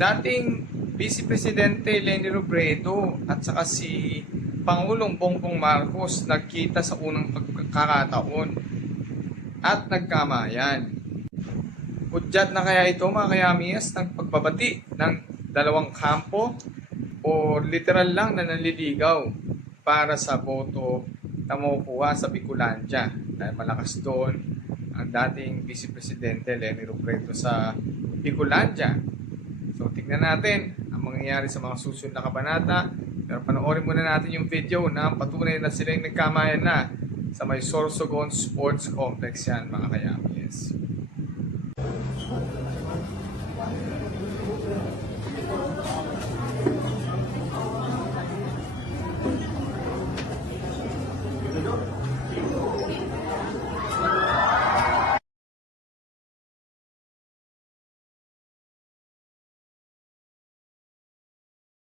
dating Vice Presidente Leni Robredo at saka si Pangulong Bongbong Marcos nagkita sa unang pagkakataon at nagkamayan. Udyat na kaya ito mga kayamias ng pagbabati ng dalawang kampo o literal lang na nanliligaw para sa boto na makukuha sa Bicolandia dahil malakas doon ang dating Vice Presidente Leni Robredo sa Bicolandia. So tignan natin ang mangyayari sa mga susunod na kabanata. Pero panoorin muna natin yung video na patunay na sila yung nagkamayan na sa may Sorsogon Sports Complex yan mga kayamias.